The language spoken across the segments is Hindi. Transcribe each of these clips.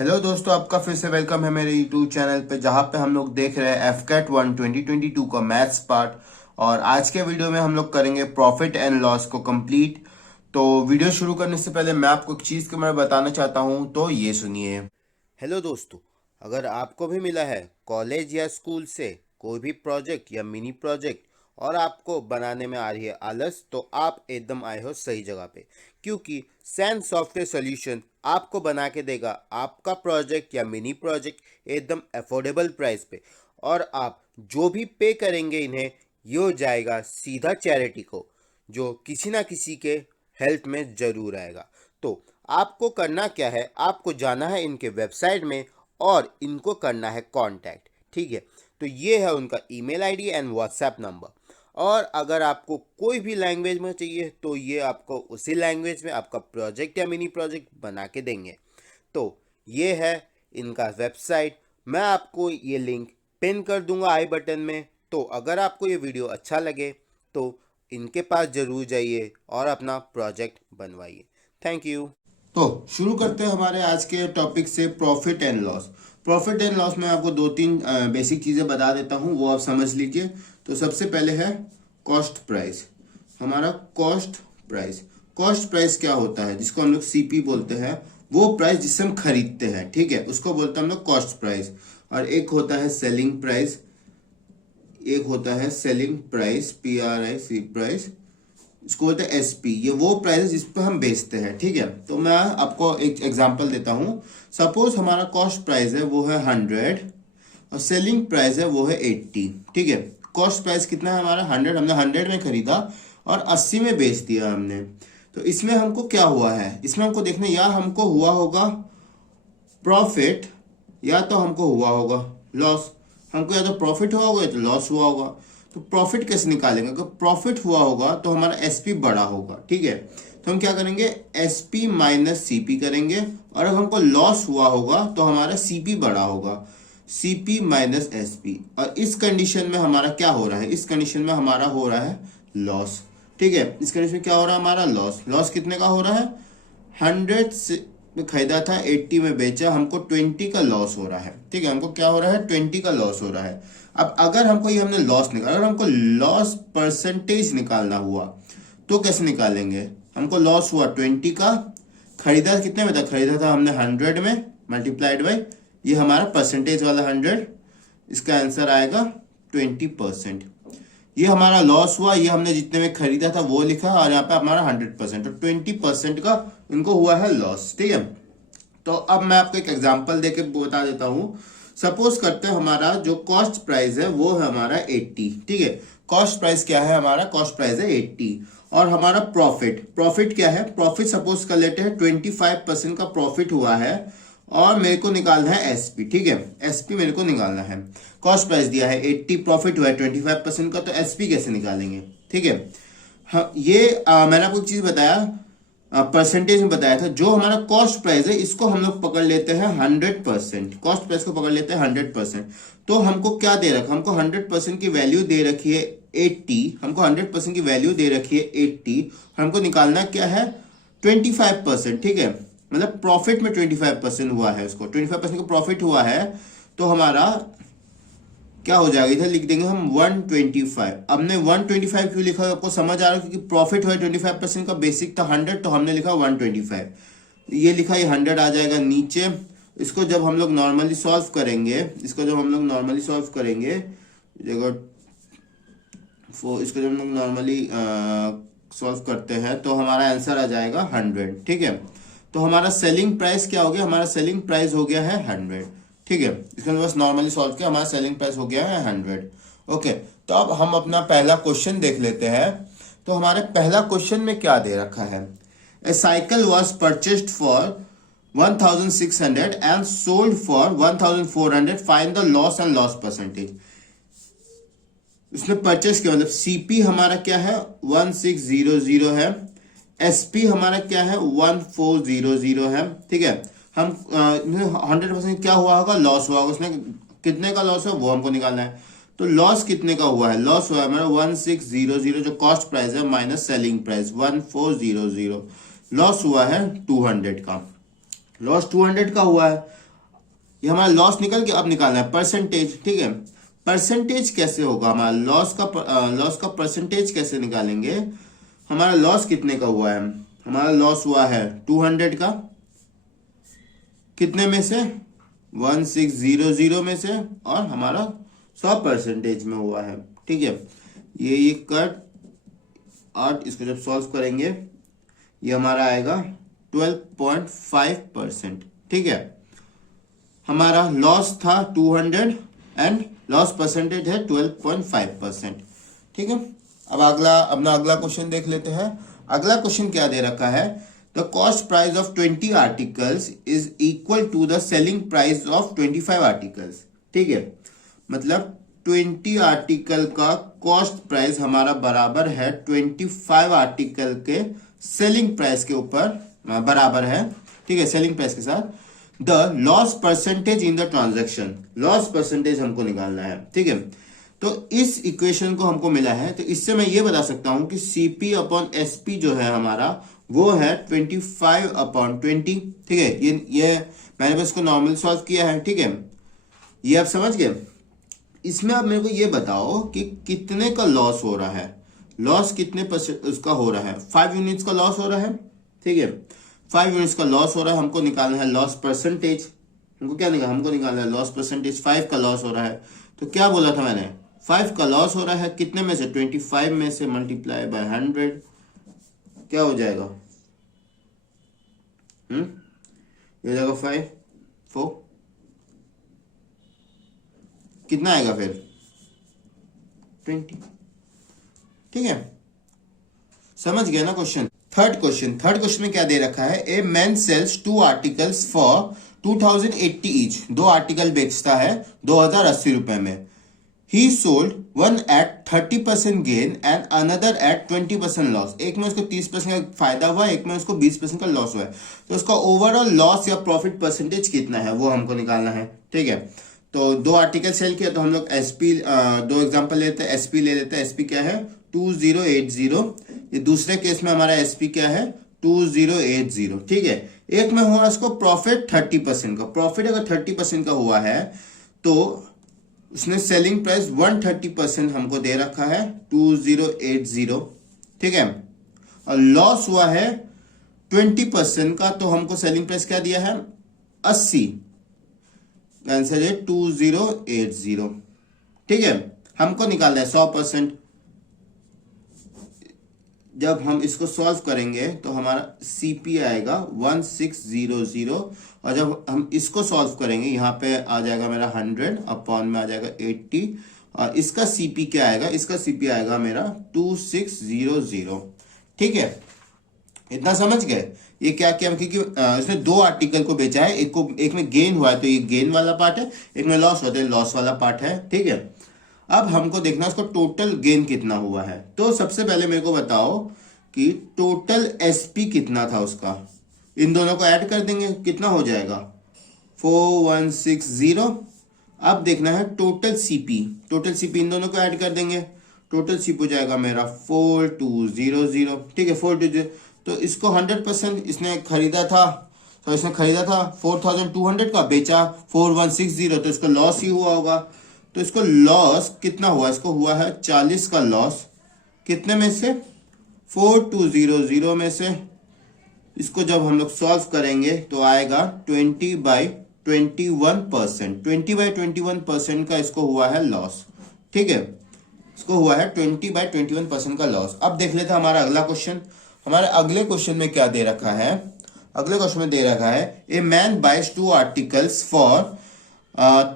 हेलो दोस्तों, आपका फिर से वेलकम है मेरे यूट्यूब चैनल पे, जहाँ पे हम लोग देख रहे हैं एफकेट 1 2022 का मैथ्स पार्ट। और आज के वीडियो में हम लोग करेंगे प्रॉफिट एंड लॉस को कंप्लीट। तो वीडियो शुरू करने से पहले मैं आपको एक चीज़ के मैं बताना चाहता हूँ, तो ये सुनिए। हेलो दोस्तों, अगर आपको भी मिला है कॉलेज या स्कूल से कोई भी प्रोजेक्ट या मिनी प्रोजेक्ट और आपको बनाने में आ रही है आलस, तो आप एकदम आए हो सही जगह पे, क्योंकि सैन सॉफ्टवेयर सॉल्यूशन आपको बना के देगा आपका प्रोजेक्ट या मिनी प्रोजेक्ट एकदम अफोर्डेबल प्राइस पे। और आप जो भी पे करेंगे इन्हें, ये हो जाएगा सीधा चैरिटी को, जो किसी ना किसी के हेल्प में ज़रूर आएगा। तो आपको करना क्या है, आपको जाना है इनके वेबसाइट में और इनको करना है कांटेक्ट। ठीक है, तो ये है उनका email ID and WhatsApp number. और अगर आपको कोई भी लैंग्वेज में चाहिए तो ये आपको उसी लैंग्वेज में आपका प्रोजेक्ट या मिनी प्रोजेक्ट बना के देंगे। तो ये है इनका वेबसाइट, मैं आपको ये लिंक पिन कर दूंगा आई बटन में। तो अगर आपको ये वीडियो अच्छा लगे तो इनके पास ज़रूर जाइए और अपना प्रोजेक्ट बनवाइए। Thank you. तो शुरू करते हैं हमारे आज के टॉपिक से, profit and loss. Profit and loss में आपको दो तीन बेसिक चीज़ें बता देता हूँ, वो आप समझ लीजिए। तो सबसे पहले है कॉस्ट प्राइस। हमारा कॉस्ट प्राइस क्या होता है, जिसको हम लोग सीपी बोलते हैं, वो प्राइस जिससे हम खरीदते हैं, ठीक है, उसको बोलते हैं हम लोग कॉस्ट प्राइस। और एक होता है सेलिंग प्राइस, PRIC प्राइस, इसको बोलते हैं एसपी। ये वो प्राइस है जिस पर हम बेचते हैं, ठीक है। तो मैं आपको एक एग्जांपल देता हूँ। सपोज हमारा कॉस्ट प्राइस है वो है 100 और सेलिंग प्राइस है वो है 80, ठीक है। कॉस्ट प्राइस कितना है हमारा 100, हमने 100 में खरीदा और 80 में बेच दिया हमने। तो इसमें हमको क्या हुआ है, इसमें हमको देखना, या हमको हुआ होगा प्रॉफिट या तो हमको हुआ होगा लॉस। हमको या तो प्रॉफिट हुआ होगा या तो लॉस हुआ होगा। तो प्रॉफिट कैसे निकालेंगे, अगर प्रॉफिट हुआ होगा तो हमारा एसपी बड़ा होगा, ठीक है। तो हम क्या करेंगे, एसपी माइनस सीपी करेंगे। और अगर हमको लॉस हुआ होगा तो हमारा सीपी बड़ा होगा, सीपी माइनस एसपी। और इस कंडीशन में हमारा क्या हो रहा है, इस कंडीशन में हमारा हो रहा है लॉस, ठीक है। इस कंडीशन में क्या हो रहा है हमारा लॉस कितने का हो रहा है, 100 से में खरीदा था 80 में बेचा, हमको 20 का लॉस हो रहा है, ठीक है। हमको क्या हो रहा है, 20 का लॉस हो रहा है। अब अगर हमको ये हमने लॉस निकाला, अगर हमको लॉस परसेंटेज निकालना हुआ तो कैसे निकालेंगे। हमको लॉस हुआ 20 का, खरीदा कितने में था, खरीदा था हमने 100 में, मल्टीप्लाइड बाई ये हमारा परसेंटेज वाला 100, इसका आंसर आएगा 20%। ये हमारा लॉस हुआ, ये हमने जितने में खरीदा था वो लिखा, और यहाँ पे हमारा 100%, तो 20% का इनको हुआ है लॉस, ठीक है। तो अब मैं आपको एक एग्जांपल देके बता देता हूँ। सपोज करते हैं हमारा जो कॉस्ट प्राइस है वो है हमारा 80, ठीक है। कॉस्ट प्राइस क्या है हमारा, कॉस्ट प्राइस है 80। और हमारा प्रॉफिट क्या है, प्रॉफिट सपोज कर लेते हैं 25% का प्रॉफिट हुआ है और मेरे को निकालना है एसपी, ठीक है। एसपी मेरे को निकालना है, कॉस्ट प्राइस दिया है 80, प्रॉफिट हुआ है 25% का, तो एसपी कैसे निकालेंगे, ठीक है। हाँ, ये मैंने आपको एक चीज बताया, परसेंटेज में बताया था। जो हमारा कॉस्ट प्राइस है इसको हम लोग पकड़ लेते हैं 100%, कॉस्ट प्राइस को पकड़ लेते हैं 100%। तो हमको क्या दे रखा, हमको 100% की वैल्यू दे रखी है 80, हमको 100% की वैल्यू दे रखी है 80, हमको निकालना क्या है 25%, ठीक है। मतलब प्रॉफिट में 25% हुआ है, उसको 25% का प्रॉफिट हुआ है, तो हमारा क्या हो जाएगा, इधर लिख देंगे हम 125। अब ने 125 क्यों लिखा है आपको समझ आ रहा है, क्योंकि प्रॉफिट हुआ 25% का, बेसिक था 100, तो हमने लिखा 125, ये लिखा, ये 100 आ जाएगा नीचे। इसको जब हम लोग नॉर्मली सॉल्व करेंगे, इसको जब हम लोग नॉर्मली सॉल्व करेंगे, इसको जब हम लोग नॉर्मली सॉल्व करते हैं तो हमारा आंसर आ जाएगा 100, ठीक है। तो हमारा सेलिंग प्राइस क्या हो गया, हमारा सेलिंग प्राइस हो गया है 100, ठीक है। इसको बस नॉर्मली सॉल्व किया, हमारा सेलिंग प्राइस हो गया है 100, ओके। तो अब हम अपना पहला क्वेश्चन देख लेते हैं। तो हमारे पहला क्वेश्चन में क्या दे रखा है, a cycle was purchased for 1600 and sold for 1400, find the loss and loss percentage. उसने परचेस किया, मतलब सीपी हमारा क्या है 1600 है, एसपी हमारा क्या है 1400 है, ठीक है। हम 100% क्या हुआ होगा, लॉस हुआ होगा, उसने कितने का लॉस है वो हमको निकालना है। तो लॉस कितने का हुआ है, लॉस हुआ है हमारा 1600 जो कॉस्ट प्राइस है माइनस सेलिंग प्राइस 1400, लॉस हुआ है 200 का, लॉस 200 का हुआ है। ये हमारा लॉस निकल गया, अब निकालना है परसेंटेज, ठीक है। परसेंटेज कैसे होगा हमारा लॉस का परसेंटेज कैसे निकालेंगे? हमारा लॉस कितने का हुआ है? हमारा लॉस हुआ है 200 का, कितने में से? 1600 में से, और हमारा 100% में हुआ है, ठीक है। ये कट, और इसको जब सॉल्व करेंगे ये हमारा आएगा 12.5%, ठीक है। हमारा लॉस था 200 एंड लॉस परसेंटेज है 12.5%, ठीक है। अब अपना अगला क्वेश्चन देख लेते हैं। अगला क्वेश्चन क्या दे रखा है? The cost price of 20 articles is equal to the selling price of 25 articles, ठीक है। मतलब 20 आर्टिकल का कॉस्ट प्राइस हमारा बराबर है 25 आर्टिकल के सेलिंग प्राइस के ऊपर बराबर है, ठीक है, सेलिंग प्राइस के साथ। The loss percentage in the transaction, loss percentage हमको निकालना है, ठीक है। तो इस इक्वेशन को हमको मिला है, तो इससे मैं ये बता सकता हूं कि CP अपॉन SP जो है हमारा वो है 25/20, ठीक है। ये मैंने बस इसको नॉर्मल सॉल्व किया है, ठीक है। ये आप समझ गए। इसमें आप मेरे को ये बताओ कि कितने का लॉस हो रहा है, लॉस कितने % उसका हो रहा है? 5 यूनिट्स का लॉस हो रहा है, ठीक है। 5 यूनिट्स का लॉस हो रहा है, हमको निकालना है लॉस परसेंटेज। हमको क्या निकालना? हमको निकालना है लॉस परसेंटेज। 5 का लॉस हो रहा है, तो क्या बोला था मैंने? 5 का लॉस हो रहा है, कितने में से? 25 में से, मल्टीप्लाई बाय 100, क्या हो जाएगा? ये हो जाएगा 5 4, कितना आएगा फिर? 20, ठीक है। समझ गया ना क्वेश्चन? थर्ड क्वेश्चन में क्या दे रखा है? A man sells 2 articles for 2080 each, 2 article बेचता है 2080 रुपए में। He sold one at 30% gain and another at 20% loss. एक में उसको 30% का फायदा हुआ, एक में उसको 20% का लॉस हुआ है। तो उसका ओवरऑल लॉस या प्रॉफिट परसेंटेज कितना है वो हमको निकालना है, ठीक है। तो 2 आर्टिकल सेल किया, तो हम लोग SP 2 एग्जांपल लेते हैं। SP ले लेते हैं। SP क्या है? 2080। ये दूसरे केस में हमारा SP क्या है? 2080, ठीक है। एक में हुआ उसको प्रॉफिट 30% का। प्रॉफिट अगर 30% का हुआ है तो उसने सेलिंग प्राइस 130% हमको दे रखा है 2080, ठीक है। और लॉस हुआ है 20% का, तो हमको सेलिंग प्राइस क्या दिया है? 80। आंसर है 2080, ठीक है। हमको निकालना है 100%। जब हम इसको सॉल्व करेंगे तो हमारा CP आएगा 1600, और जब हम इसको सॉल्व करेंगे यहाँ पे आ जाएगा मेरा 100 अपॉन में आ जाएगा 80, और इसका CP क्या आएगा? इसका CP आएगा मेरा 2600, ठीक है। इतना समझ गए? ये क्या किया? क्योंकि इसने 2 आर्टिकल को बेचा है, एक में गेन हुआ है तो ये गेन वाला पार्ट है, एक में लॉस हुआ तो लॉस वाला पार्ट है, ठीक है। अब हमको देखना है उसको टोटल गेन कितना हुआ है। तो सबसे पहले मेरे को बताओ कि टोटल SP कितना था उसका। इन दोनों को ऐड कर देंगे, कितना हो जाएगा? 4160। अब देखना है टोटल CP। टोटल CP इन दोनों को ऐड कर देंगे, टोटल CP हो जाएगा मेरा 4200, ठीक है। 420। तो इसको 100% इसने खरीदा था, तो इसने खरीदा था 4200 का, बेचा 4160, तो इसको लॉस ही हुआ होगा। तो इसको लॉस कितना हुआ? इसको हुआ है 40 का लॉस, कितने में से? 4200 में से। इसको जब हम लोग सॉल्व करेंगे तो आएगा 20/21%। 20/21% का इसको हुआ है लॉस, ठीक है। इसको हुआ है 20/21% का लॉस। अब देख लेते हैं हमारा अगला क्वेश्चन। हमारे अगले क्वेश्चन में क्या दे रखा है? अगले क्वेश्चन में दे रखा है a man buys 2 articles for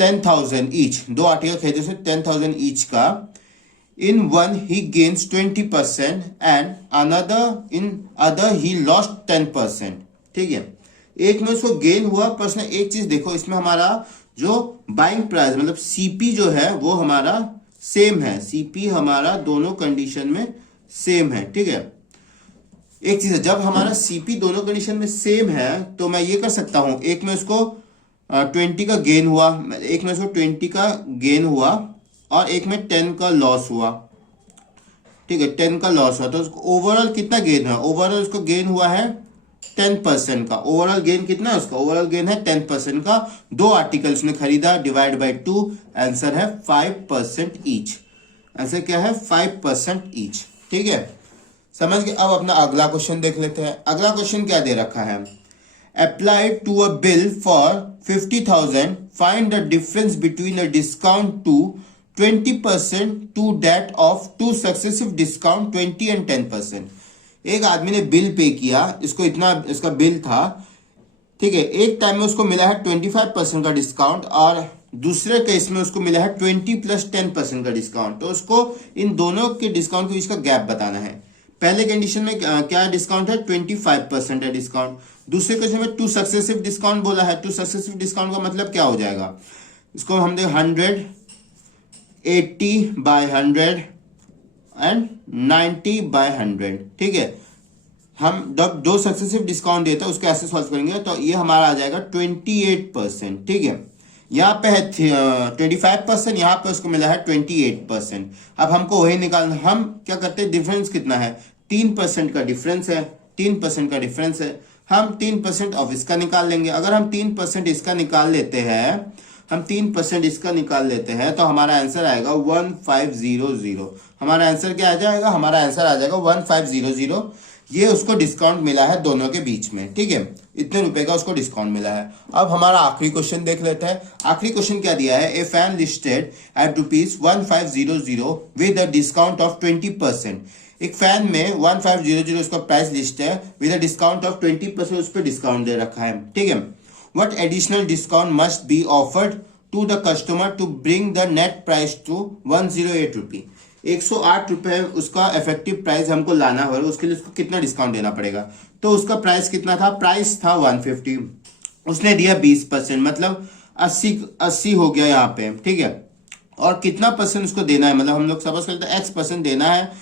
10,000 each. 2 article खरीदे से 10,000 ईच का। In one he gains 20% and other he lost 10%, ठीक है। एक में उसको गेन हुआ, पर उसने एक चीज देखो, इसमें हमारा जो बाइंग प्राइस मतलब CP जो है वो हमारा सेम है। CP हमारा दोनों कंडीशन में सेम है, ठीक है। एक चीज है, जब हमारा CP दोनों कंडीशन में सेम है तो मैं ये कर सकता हूं, एक में उसको 20 का गेन हुआ, एक में उसको 20 का गेन हुआ और एक में 10 का लॉस हुआ, ठीक है। 10 का लॉस हुआ तो उसको ओवरऑल कितना गेन है? ओवरऑल उसको गेन हुआ है 10% का। ओवरऑल गेन कितना है उसका? ओवरऑल गेन है 10% का। 2 आर्टिकल उसने खरीदा, डिवाइड बाय 2, आंसर है 5% ईच। आंसर क्या है? 5% ईच। ठीक है, समझ गए। अब अपना अगला क्वेश्चन देख लेते हैं। अगला क्वेश्चन क्या दे रखा है? Applied to a bill for 50,000, find the difference between a discount to 20% to that of two successive discount 20 and 10%। एक आदमी ने बिल पे किया, इसको इतना इसका बिल था, ठीक है। एक टाइम में उसको मिला है 25% का डिस्काउंट और दूसरे केस में उसको मिला है 20 प्लस 10% का डिस्काउंट। तो उसको इन दोनों के डिस्काउंट के बीच का गैप बताना है। पहले कंडीशन में क्या डिस्काउंट है? 25% है डिस्काउंट। दूसरे क्वेश्चन में 2 सक्सेसिव डिस्काउंट बोला है। 2 सक्सेसिव डिस्काउंट का मतलब क्या हो जाएगा? इसको हम देख 100, 80 बाय 100 एंड 90 बाय 100। ठीक है, हम जब 2 सक्सेसिव डिस्काउंट देते हैं उसको ऐसे सॉल्व करेंगे तो ये हमारा आ जाएगा 28%। ठीक है, यहाँ पे है 25%, यहाँ पे उसको मिला है 28%। अब हमको वही निकालना। हम क्या करते हैं? डिफरेंस कितना है? 3% का डिफरेंस है। 3% का डिफरेंस है, हम 3% ऑफ इसका निकाल लेंगे। अगर हम 3% इसका निकाल लेते हैं, हम 3% इसका निकाल लेते हैं तो हमारा आंसर आएगा 1500। हमारा आंसर क्या आ जाएगा? हमारा आंसर आ जाएगा 1500। ये उसको डिस्काउंट मिला है दोनों के बीच में। ठीक है, इतने रुपए का उसको डिस्काउंट मिला है। अब हमारा आखिरी क्वेश्चन देख लेते हैं। आखिरी क्वेश्चन क्या दिया है? A fan listed at ₹1500 with a discount of 20%। एक फैन में 1500 उसका प्राइस लिस्ट है, विद अ डिस्काउंट ऑफ 20% उस पर डिस्काउंट दे रखा है। ठीक है, what additional discount must be offered to the customer to bring the net price to 108 rupee. 108 रुपए उसका इफेक्टिव प्राइस हमको लाना है, उसके लिए उसको कितना डिस्काउंट देना पड़ेगा? तो उसका प्राइस कितना था? प्राइस था 150, उसने दिया 20%, मतलब 80 हो गया यहाँ पे। ठीक है, और कितना परसेंट उसको देना है? मतलब हम लोग सपोज करते हैं X% देना है,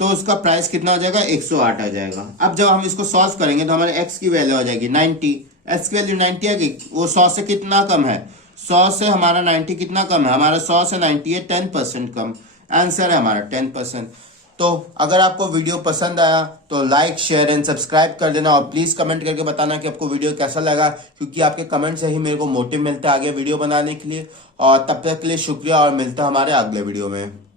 तो उसका प्राइस कितना हो जाएगा? 108 आ जाएगा। अब जब हम इसको सॉल्व करेंगे तो हमारे X की वैल्यू आ जाएगी 90। X की वैल्यू 90 आ गई, वो 100 से कितना कम है? 100 से हमारा 90 कितना कम है? हमारा 100 से 90 है 10% कम। आंसर है हमारा 10%। तो अगर आपको वीडियो पसंद आया तो लाइक, शेयर एंड सब्सक्राइब कर देना और प्लीज़ कमेंट करके बताना कि आपको वीडियो कैसा लगा, क्योंकि आपके कमेंट से ही मेरे को मोटिव मिलता है आगे वीडियो बनाने के लिए। और तब तक के लिए शुक्रिया और मिलता है हमारे अगले वीडियो में।